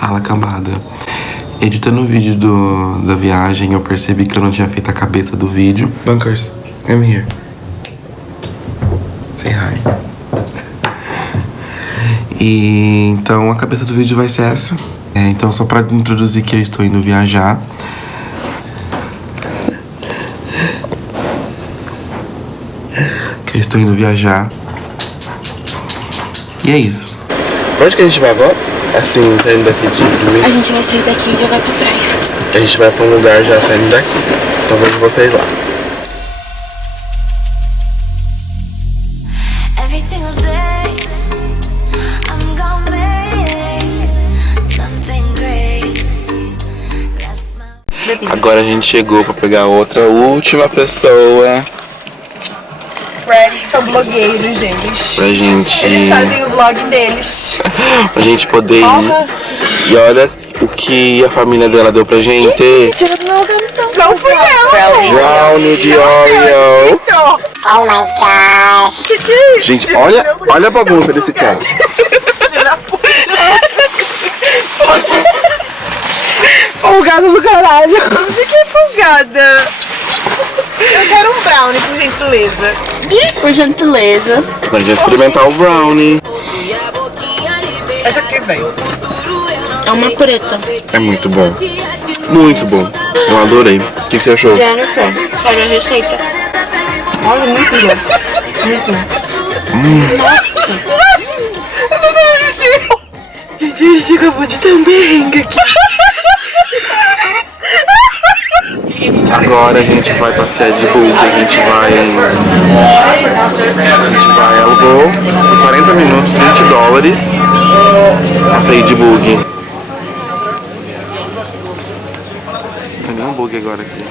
Fala, cambada. Editando o vídeo da viagem, eu percebi que eu não tinha feito a cabeça do vídeo. Bunkers, come here. Say hi. E então a cabeça do vídeo vai ser essa. Então só pra introduzir que eu estou indo viajar. E é isso. Pra onde que a gente vai agora? Assim, saindo daqui de mim? A gente vai sair daqui e já vai pra praia. A gente vai pra um lugar já saindo daqui. Então vejo vocês lá. Agora a gente chegou pra pegar outra última pessoa. São blogueiros, eles. Pra gente... Eles fazem o vlog deles. Pra gente poder ir. E olha o que a família dela deu pra gente. Não fui eu. Brownie de Oreo. Oh my gosh. Que é isso? Gente, olha a bagunça desse cara. Folgada do caralho. Fiquei folgada. Eu quero um brownie, por gentileza. Por gentileza. Agora a gente vai experimentar o brownie. Essa aqui vem. É uma pureta. É muito bom. Muito bom. Eu adorei. O que você achou? Jennifer, olha a receita. Olha, muito bom. Muito bom. Nossa. Gente, a gente acabou de ter um berrengue aqui. Agora a gente vai passear de bug, a gente vai alugou por 40 minutos, $20 pra sair de bug. Tem um bug agora aqui.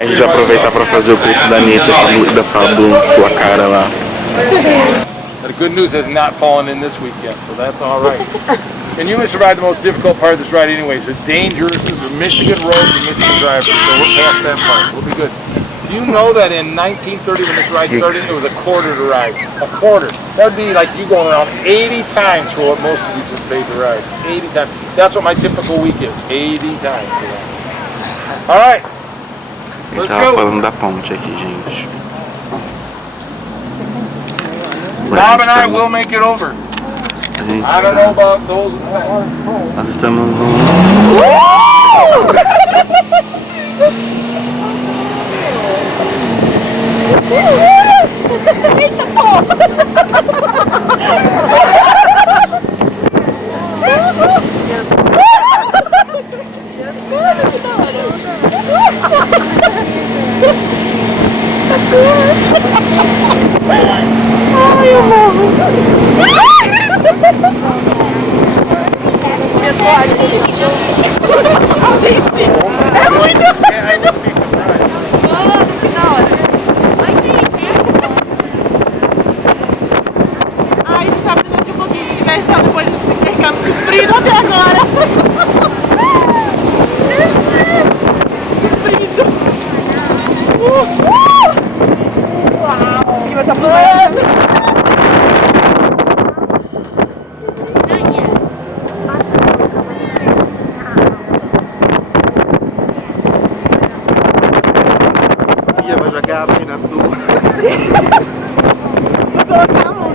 A gente vai aproveitar para fazer o clipe da Anitta e da Pablo, Sua Cara lá. The good news has not fallen in this week yet, so that's all right. And you may survive the most difficult part of this ride anyways. The dangerous, the Michigan roads and Michigan drivers, so we're past that part. We'll be good. Do you know that in 1930 when this ride started, it was a quarter to ride? A quarter. That would be like you going around 80 times for what most of you just paid to ride. 80 times. That's what my typical week is. 80 times. All right. Ele tava falando da ponte aqui, gente. Bob and I will make it over. I don't know about those. Nós estamos no... Eita porra! Ai, eu morro. Minha toalha. Gente, é muito. Mano, que da hora. Ai, a gente tá precisando de um pouquinho de diversão depois desse intercâmbio sofrido até agora. Sofrido. Uau! E essa plana. Ia, vai jogar bem na sua. Vou colocar a mão.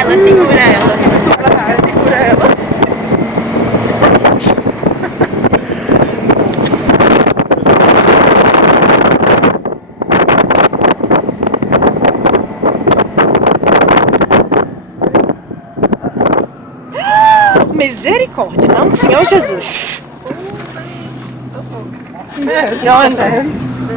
Ela segura ela. Segura ela. Misericórdia, não, Senhor Jesus.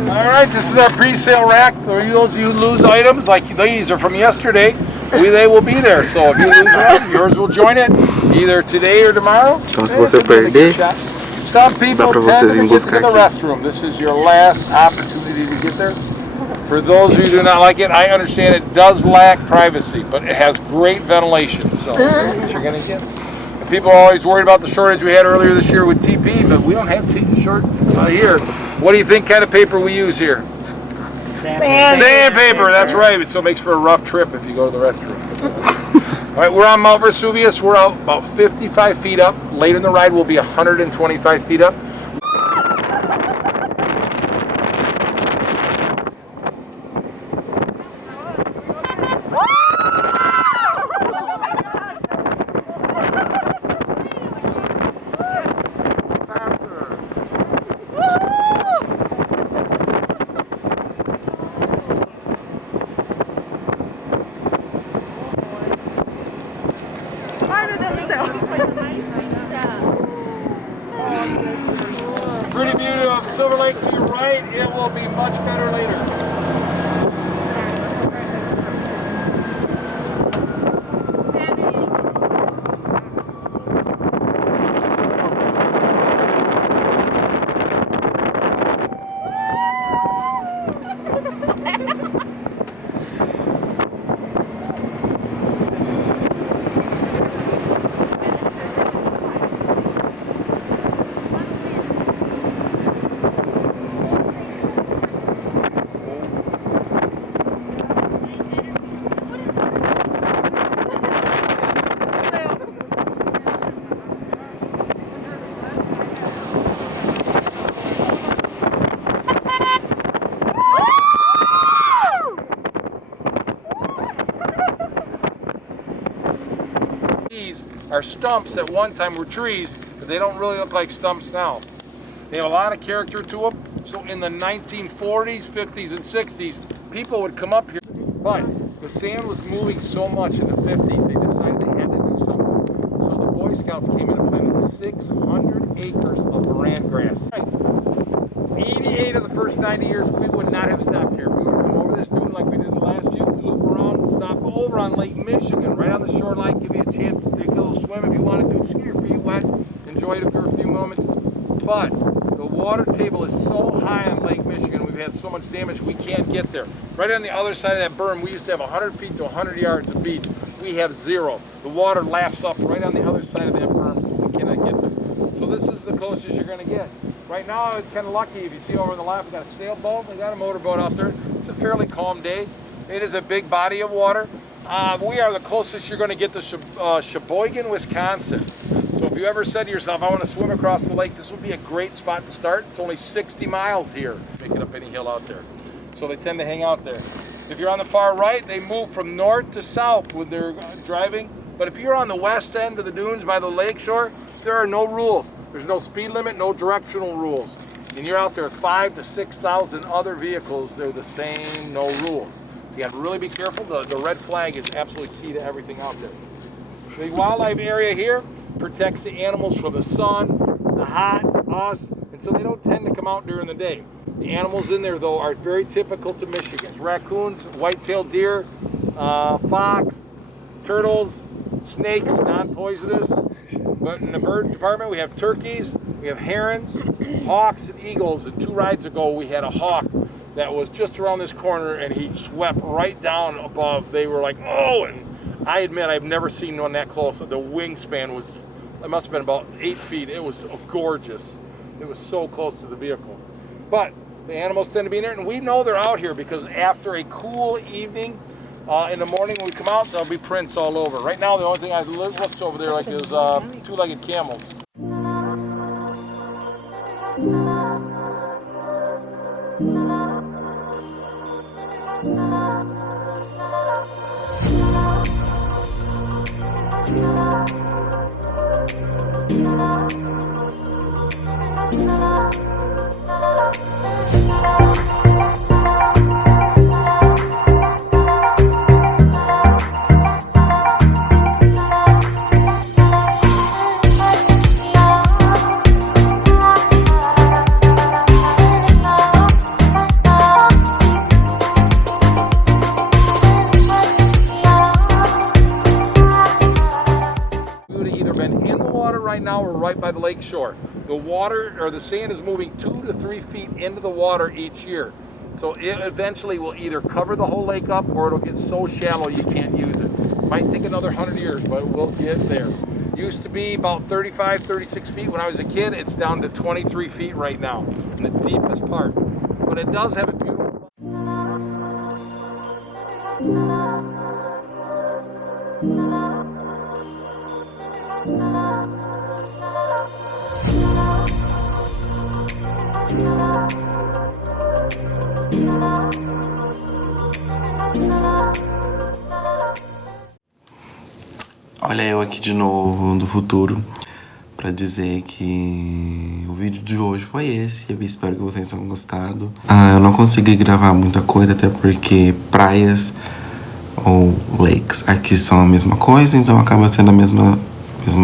Alright, this is our pre-sale rack. For those of you who lose items, like these are from yesterday, they will be there. So if you lose one, yours will join it either today or tomorrow. Então se você perder, Some people pra tend vocês to irem get to buscar the aqui. restroom. This is your last opportunity to get there. For those of you who do not like it, I understand it does lack privacy, but it has great ventilation, so that's what you're going to get. And people are always worried about the shortage we had earlier this year with TP, but we don't have TP short here. What do you think kind of paper we use here? Sandpaper, that's right. So it makes for a rough trip if you go to the restroom. All right, we're on Mount Vesuvius. We're out about 55 feet up. Later in the ride, we'll be 125 feet up. Ai, meu Deus do céu. Pretty view of Silver Lake to your right. It will be much better later. These are stumps that one time were trees, but they don't really look like stumps now. They have a lot of character to them. So in the 1940s, 50s, and 60s, people would come up here, but the sand was moving so much in the 50s, they decided they had to do something. So the Boy Scouts came in and planted 600 acres of brand grass. 88 of the first 90 years, we would not have stopped here. We would come over this dune like we did the last few, loop around, stop over on Lake Michigan, right on the shoreline, give you a chance to take a little swim if you want to do, just get your feet wet, enjoy it for a few moments. But the water table is so high on Lake Michigan, we've had so much damage, we can't get there. Right on the other side of that berm, we used to have 100 feet to 100 yards of beach. We have 0. The water laughs up right on the other side of that berm, so we cannot get there. So this is the closest you're going to get. Right now, it's kind of lucky. If you see over on the left, we got a sailboat, we got a motorboat out there. It's a fairly calm day. It is a big body of water. We are the closest you're going to get to Sheboygan, Wisconsin. So if you ever said to yourself, I want to swim across the lake, this would be a great spot to start. It's only 60 miles here, making up any hill out there. So they tend to hang out there. If you're on the far right, they move from north to south when they're driving. But if you're on the west end of the dunes by the lake shore, there are no rules. There's no speed limit, no directional rules. And you're out there with 5,000 to 6,000 other vehicles, they're the same, no rules. So you got to really be careful. The red flag is absolutely key to everything out there. The wildlife area here protects the animals from the sun, the hot, us, and so they don't tend to come out during the day. The animals in there, though, are very typical to Michigan. Raccoons, white-tailed deer, fox, turtles, snakes, non-poisonous. But in the bird department, we have turkeys, we have herons, hawks, and eagles. And 2 rides ago, we had a hawk that was just around this corner, and he swept right down above. They were like, oh, and I admit I've never seen one that close. The wingspan was, it must have been about 8 feet. It was gorgeous. It was so close to the vehicle. But the animals tend to be in there, and we know they're out here because after a cool evening, in the morning when we come out, there'll be prints all over. Right now, the only thing I looked over there like is 2-legged camels. Right now we're right by the lake shore. The water or the sand is moving 2 to 3 feet into the water each year. So it eventually will either cover the whole lake up or it'll get so shallow you can't use it. Might take another 100 years, but we'll get there. Used to be about 35, 36 feet when I was a kid. It's down to 23 feet right now in the deepest part. But it does have a beautiful... Olha eu aqui de novo do futuro pra dizer que o vídeo de hoje foi esse. Eu espero que vocês tenham gostado. Eu não consegui gravar muita coisa, até porque praias ou lakes aqui são a mesma coisa, então acaba sendo a mesma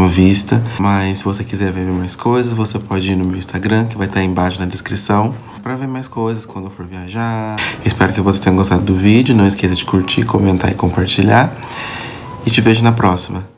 vista. Mas se você quiser ver mais coisas, você pode ir no meu Instagram, que vai estar aí embaixo na descrição, pra ver mais coisas quando eu for viajar. Espero que você tenha gostado do vídeo. Não esqueça de curtir, comentar e compartilhar. E te vejo na próxima.